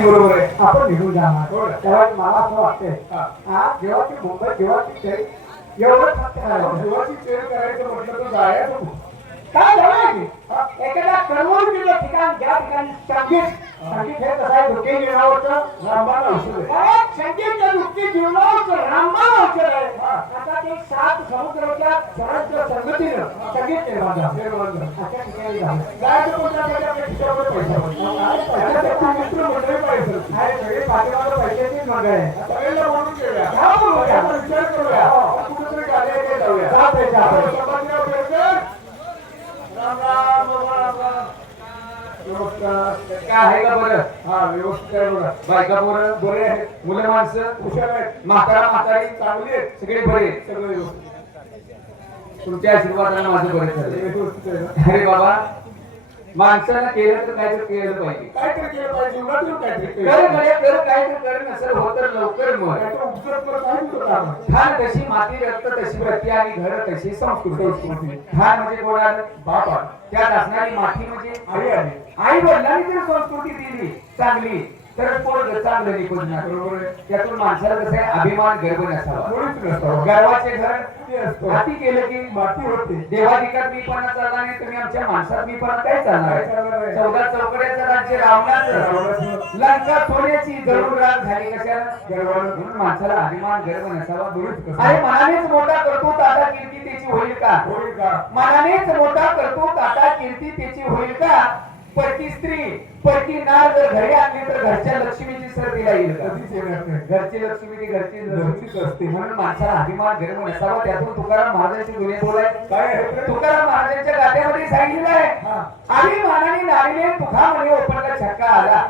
बरोबर आहे आपण निघून जाणार हो ना. तेव्हा मला असं वाटतंय हा. हा जेव्हा ती मुंबई जेव्हा ती ते एवढं करायचं. जीवाची चेअर करायचं म्हटलं तर जायचं काय झालं की एखाद्या करवणुकीचं ठिकाण ज्या ठिकाणी संगीत संगीत कसं आहे दुःखी जीवनावरचं रामबाण औषध आहे. आता ते सात समुद्राच्या समुद्र संगतीनं संगीत निर्माण पैसा पाहिजे. सगळे पाठीमागं पैशाचीच मागं आहे. सगळ्यांना बोलून घेऊया. विचार करूया. कुठेतरी गाड्या जाऊया. राम राम. काय आहे का बरं? हा व्यवस्थित आहे बघा. बायका पोरं बरे आहेत मुलं माणसं हुशार आहेत. म्हातारा म्हातारी चांगली आहेत सगळे बरे. सगळं व्यवस्थित. तुमच्या आशीर्वादाने माझं बरं झालं? अरे बाबा माणसानं केलं तर काय तर केलं पाहिजे. काहीतरी केलं पाहिजे काहीतरी केलं कर पाहिजे. करे कर काय तर कर नसेल होत लवकर मर नाहीतर ठाण तशी माती रक्त तशी प्रती आणि घर तशी संस्कृती ठाण म्हणजे कोणाला बाप आहे. त्यात असणारी माती म्हणजे आई आहे. आई वडिलांनी संस्कृती दिली चांगली तर पोरग चांगलं निघणार बरोबर आहे. त्यातून माणसाला कसं आहे अभिमान गर्व नसावा नसतं. गर्वाचे घर ते असतं. हाती केलं की माती होते देवाधिकार मी पण चालला नाही तुम्ही आमच्या माणसात मी पण काय चालणार चालणार आहे आहे? चौदा चौकड्याचं राज्य रावणाचं. लंका सोन्याची जळून राग झाली कशाला गर्वानं. म्हणून माणसाला अभिमान गर्व नसावा कसं? अरे मनानेच मोठा करतो ताटा कीर्ती त्याची होईल का होईल का? मनानेच मोठा करतो ताटा कीर्ती त्याची होईल का परकी स्त्री परकी नार जर घरी आणली तर घरच्या लक्ष्मीची सर तिला येईल कधीच येणार नाही. घरची लक्ष्मी ती घरची घरचीच असते. म्हणून माणसाला अभिमान गर्व नसावा त्यातून तुकाराम महाराजांची दुनिया बोलाय काय? तुकाराम महाराजांच्या गाद्यामध्ये सांगितलेलं आहे. अभिमानाने नारीने तुखा म्हणे ओपनला छक्का आला.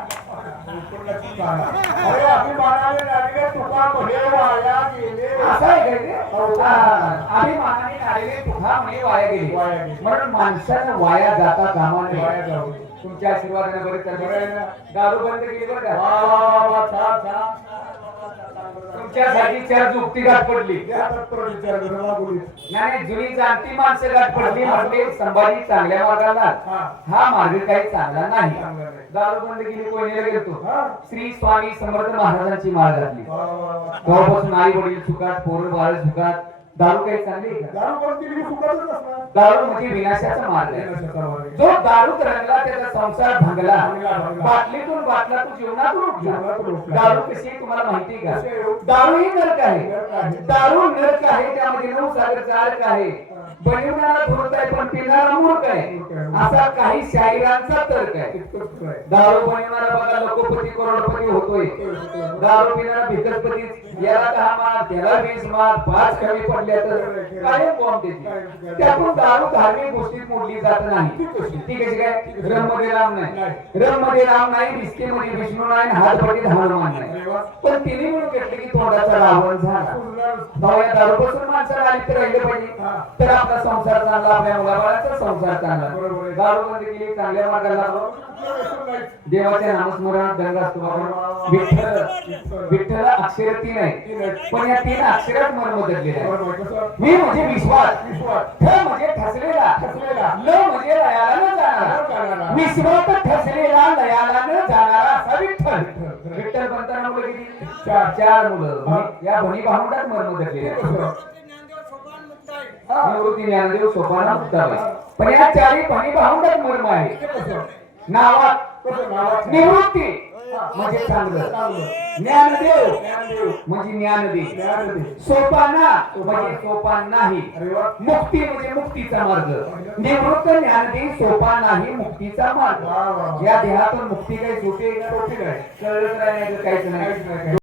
अरे अभिमानाने लागले तुका म्हणे वाया गेले असं आहे? हा. अभिमानाने नारीने तुखा म्हणे वाया गेली. म्हणून माणसानं वाया जाता कामा नये वाया जाऊ. तुमच्या आशीर्वादाने बरे तर? दारू बंद केली बरं का. तुमच्यासाठी चार जुक्ती गाठ पडली. नाही जुनी जाणती माणसं गाठ पडली म्हटले संभाजी चांगल्या मार्गाला हा. मार्ग काही चांगला नाही. दारू बंद केली कोयनेला गेलतो हा. श्री स्वामी समर्थ महाराजांची माळ घातली. तेव्हापासून आई वडील सुखात पोरं बाळ सुखात दारू काही चांगली दारू सुखातच असणार. दारू म्हणजे विनाशाचा मार्ग आहे. जो दारू रंगला त्याचा संसार भंगला. बाटलीतून बाटला तू जीवनातून उठला. दारू कशी तुम्हाला माहिती का? दारू ही नरक आहे. दारू नरक आहे त्यामध्ये नऊ अर्क आहे बनवणारा धोरत आहे पण पिणारा मूर्ख आहे. असा काही शाहिरांचा तर्क आहे. दारू बनवणारा बघा लकोपती करोडपती होतोय. दारू पिणारा भिकटपती याला दहा मार त्याला वीस मार पाच कमी पडल्या तर काय बॉम्ब देते. त्यातून दारू धार्मिक गोष्टीत मोडली जात नाही. ठीक आहे काय रममध्ये राम नाही. रममध्ये राम नाही बिस्के मध्ये विष्णू नाही हातपटीत हनुमान नाही. पण तिने म्हणून घेतले की तोंडाचा रावण झाला. सुंदर. भाऊ दारूपासून माणसाला आली तर राहिले पाहिजे. तर आपण आपला संसार चांगला आपल्या मुलाबाळाचा संसार चांगला बरोबर केली चांगल्या मार्गाला. देवाच्या नामस्मरणात दंग असतो विठ्ठल विठ्ठल अक्षर तीन आहे पण या तीन अक्षरात मर्म दडलेलं आहे? मी म्हणजे विश्वास. ठ म्हणजे ठसलेला. ल म्हणजे लयाला न न जाणारा. विश्वात ठसलेला लयाला न जाणारा असा विठ्ठल विठ्ठल. बनताना मुलं किती चार. चार मुलं या भणी भावंडात मर्म कसं? निवृत्ती ज्ञानदेव सोपाना मुक्ताबाई पण या चारी भणी भावंडात मर्म आहे? नावात? निवृत्ती म्हणजे चांगलं. ज्ञानदेव. म्हणजे ज्ञानदेव. सोपाना म्हणजे सोपान नाही. मुक्ती म्हणजे मुक्तीचा मार्ग निवृत्त ज्ञानदेव सोपान नाही मुक्तीचा मार्ग. या देहातून मुक्ती काही सोपी नाही काहीच नाही,